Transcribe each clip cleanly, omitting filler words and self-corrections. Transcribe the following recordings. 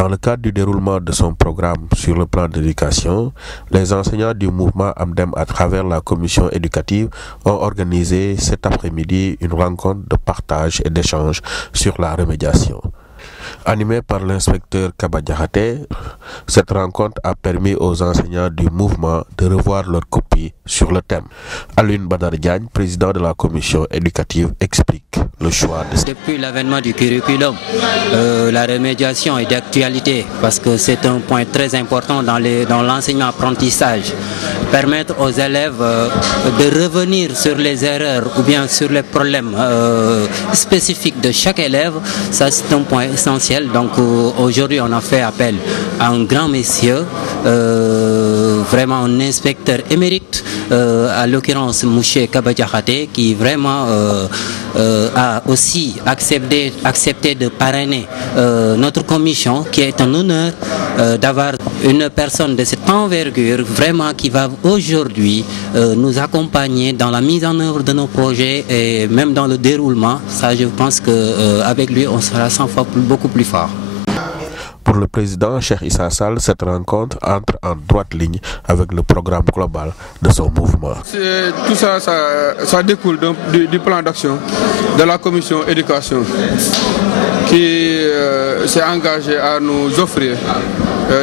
Dans le cadre du déroulement de son programme sur le plan d'éducation, les enseignants du mouvement Amdem à travers la commission éducative ont organisé cet après-midi une rencontre de partage et d'échange sur la remédiation. Animée par l'inspecteur Kaba Diakhaté, cette rencontre a permis aux enseignants du mouvement de revoir leur copie sur le thème. Alioune Badara Diagne, président de la commission éducative, explique le choix de... Depuis l'avènement du curriculum, la remédiation est d'actualité parce que c'est un point très important dans l'enseignement-apprentissage. Permettre aux élèves de revenir sur les erreurs ou bien sur les problèmes spécifiques de chaque élève, ça c'est un point essentiel. Donc aujourd'hui on a fait appel à un grand monsieur, vraiment un inspecteur émérite, à l'occurrence M. Kaba Diakhaté, qui vraiment a aussi accepté de parrainer notre commission, qui est un honneur d'avoir une personne de cette envergure vraiment qui va aujourd'hui nous accompagner dans la mise en œuvre de nos projets et même dans le déroulement. Ça, je pense qu'avec lui on sera 100 fois beaucoup plus fort. Pour le président Cheikh Issa Sall, cette rencontre entre en droite ligne avec le programme global de son mouvement. Tout ça découle du plan d'action de la commission éducation qui s'est engagée à nous offrir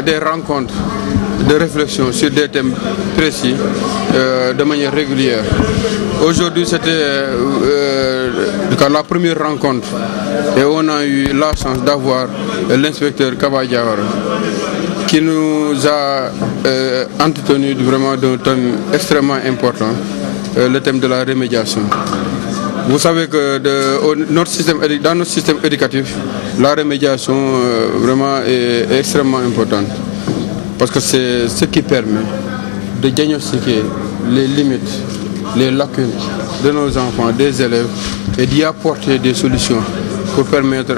des rencontres de réflexion sur des thèmes précis de manière régulière. Aujourd'hui, c'était la première rencontre et on a eu la chance d'avoir l'inspecteur Kaba Diakhaté qui nous a entretenu vraiment d'un thème extrêmement important, le thème de la remédiation. Vous savez que dans notre système éducatif, la remédiation vraiment est extrêmement importante parce que c'est ce qui permet de diagnostiquer les limites, les lacunes de nos enfants, des élèves, et d'y apporter des solutions pour permettre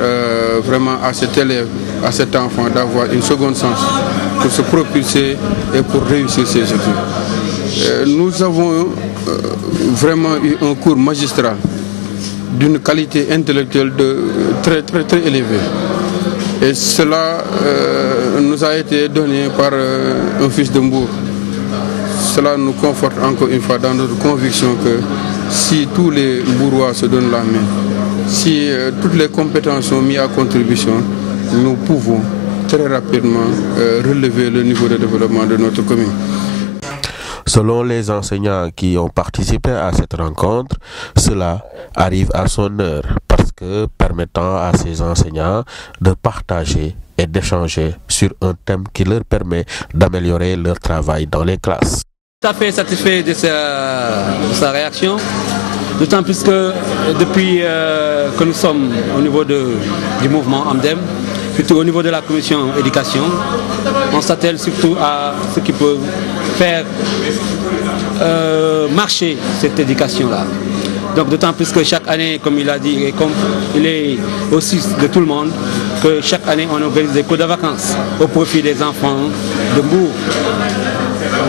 vraiment à cet élève, à cet enfant d'avoir une seconde chance pour se propulser et pour réussir ses études. Nous avons vraiment eu un cours magistral d'une qualité intellectuelle très élevée. Et cela nous a été donné par un fils de Mbour. Cela nous conforte encore une fois dans notre conviction que si tous les Mbourois se donnent la main, si toutes les compétences sont mises à contribution, nous pouvons très rapidement relever le niveau de développement de notre commune. Selon les enseignants qui ont participé à cette rencontre, cela arrive à son heure parce que permettant à ces enseignants de partager et d'échanger sur un thème qui leur permet d'améliorer leur travail dans les classes. Tout à fait satisfait de sa réaction, d'autant plus que depuis que nous sommes au niveau du mouvement Amdem, plutôt au niveau de la commission éducation, on s'attelle surtout à ce qui peut faire marcher cette éducation-là. Donc d'autant plus que chaque année, comme il a dit, et comme il est aussi de tout le monde, que chaque année on organise des cours de vacances au profit des enfants de Mbour.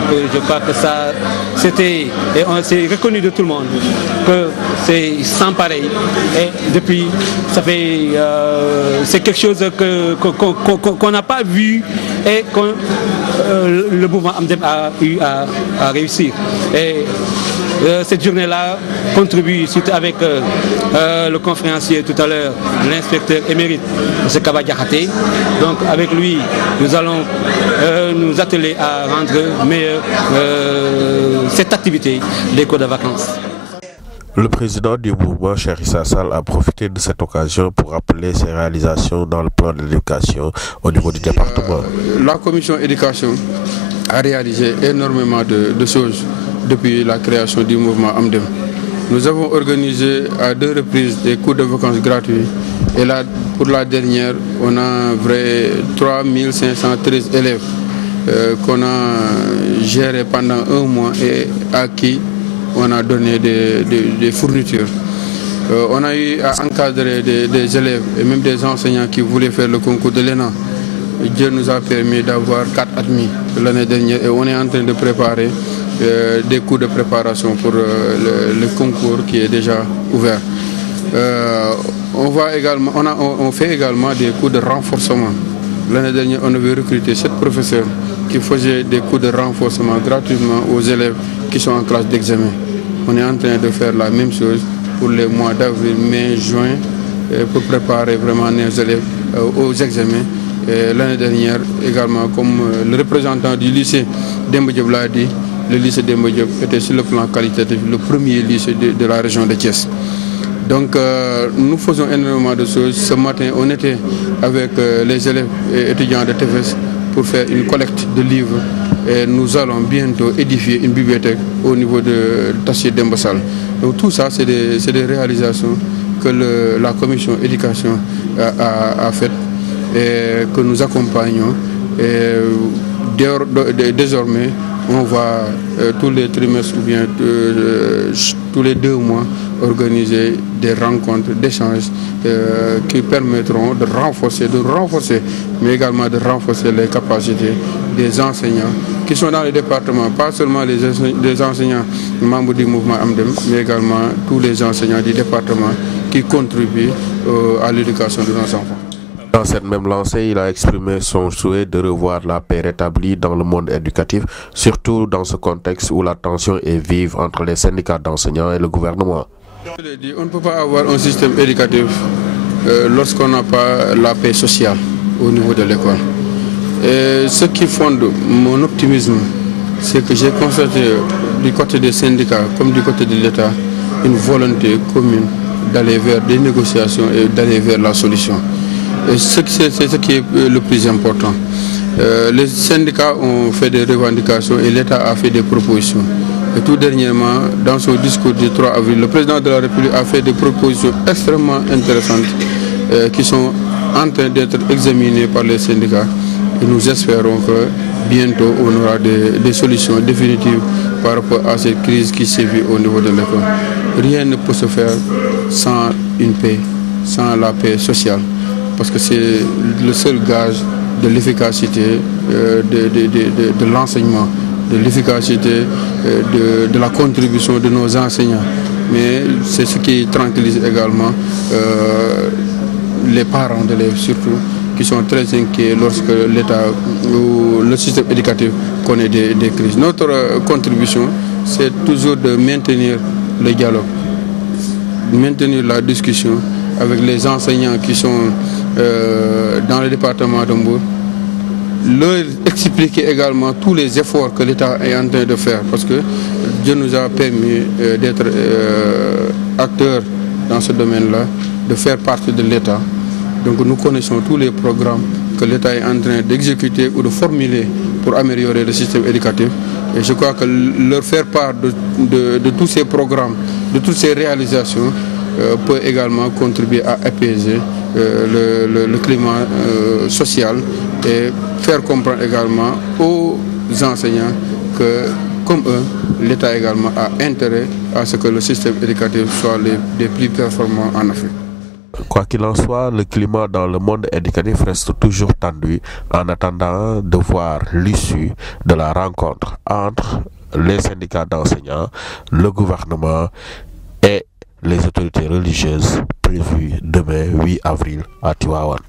Donc je crois que ça, c'était, et c'est reconnu de tout le monde, que c'est sans pareil. Et depuis, ça fait, c'est quelque chose qu'on n'a pas vu et que le mouvement Amdem a eu à réussir. Et cette journée-là contribue, surtout avec le conférencier tout à l'heure, l'inspecteur émérite, M. Kaba Diakhaté. Donc avec lui, nous allons nous atteler à rendre meilleure cette activité des cours de vacances. Le président du mouvement, Cheikh Issa Sall, a profité de cette occasion pour rappeler ses réalisations dans le plan de l'éducation au niveau du département. La commission éducation a réalisé énormément de choses depuis la création du mouvement Amdem. Nous avons organisé à 2 reprises des cours de vacances gratuits et là, pour la dernière, on a 3513 élèves qu'on a gérés pendant 1 mois et à qui on a donné des fournitures. On a eu à encadrer des élèves et même des enseignants qui voulaient faire le concours de l'ENA. Dieu nous a permis d'avoir 4 admis l'année dernière et on est en train de préparer des cours de préparation pour le concours qui est déjà ouvert. On fait également des cours de renforcement L'année dernière, on avait recruté 7 professeurs qui faisaient des cours de renforcement gratuitement aux élèves qui sont en classe d'examen. On est en train de faire la même chose pour les mois d'avril, mai, juin, pour préparer vraiment nos élèves aux examens. L'année dernière également, comme le représentant du lycée Demba Diop l'a dit, le lycée Demba Diop était sur le plan qualitatif le premier lycée de la région de Thiès. Donc nous faisons énormément de choses. Ce matin, on était avec les élèves et étudiants de TFS pour faire une collecte de livres. Et nous allons bientôt édifier une bibliothèque au niveau de Tassir Demba Sall. Donc tout ça, c'est des réalisations que la commission éducation a faites et que nous accompagnons. Et désormais, on va tous les trimestres ou bien tous les 2 mois organiser des rencontres d'échanges qui permettront de renforcer, mais également de renforcer les capacités des enseignants qui sont dans les départements, pas seulement les enseignants membres du mouvement Amdem, mais également tous les enseignants du département qui contribuent à l'éducation de nos enfants. Dans cette même lancée, il a exprimé son souhait de revoir la paix rétablie dans le monde éducatif, surtout dans ce contexte où la tension est vive entre les syndicats d'enseignants et le gouvernement. On ne peut pas avoir un système éducatif lorsqu'on n'a pas la paix sociale au niveau de l'école. Et ce qui fonde mon optimisme, c'est que j'ai constaté du côté des syndicats comme du côté de l'État une volonté commune d'aller vers des négociations et d'aller vers la solution. Et c'est ce qui est le plus important. Les syndicats ont fait des revendications et l'État a fait des propositions. Et tout dernièrement, dans son discours du 3 avril, le président de la République a fait des propositions extrêmement intéressantes qui sont en train d'être examinées par les syndicats. Et nous espérons que bientôt on aura des solutions définitives par rapport à cette crise qui sévit au niveau de l'école. Rien ne peut se faire sans une paix, sans la paix sociale. Parce que c'est le seul gage de l'efficacité de l'enseignement, de l'efficacité de la contribution de nos enseignants. Mais c'est ce qui tranquillise également les parents d'élèves surtout, qui sont très inquiets lorsque l'État ou le système éducatif connaît des crises. Notre contribution, c'est toujours de maintenir le dialogue, de maintenir la discussion avec les enseignants qui sont dans le département de Mbour, leur expliquer également tous les efforts que l'État est en train de faire, parce que Dieu nous a permis d'être acteurs dans ce domaine-là, de faire partie de l'État. Donc nous connaissons tous les programmes que l'État est en train d'exécuter ou de formuler pour améliorer le système éducatif. Et je crois que leur faire part de tous ces programmes, de toutes ces réalisations, peut également contribuer à apaiser le climat social et faire comprendre également aux enseignants que, comme eux, l'État également a intérêt à ce que le système éducatif soit des plus performants en Afrique. Quoi qu'il en soit, le climat dans le monde éducatif reste toujours tendu en attendant de voir l'issue de la rencontre entre les syndicats d'enseignants, le gouvernement et les autorités religieuses prévues demain 8 avril à Tivaouane.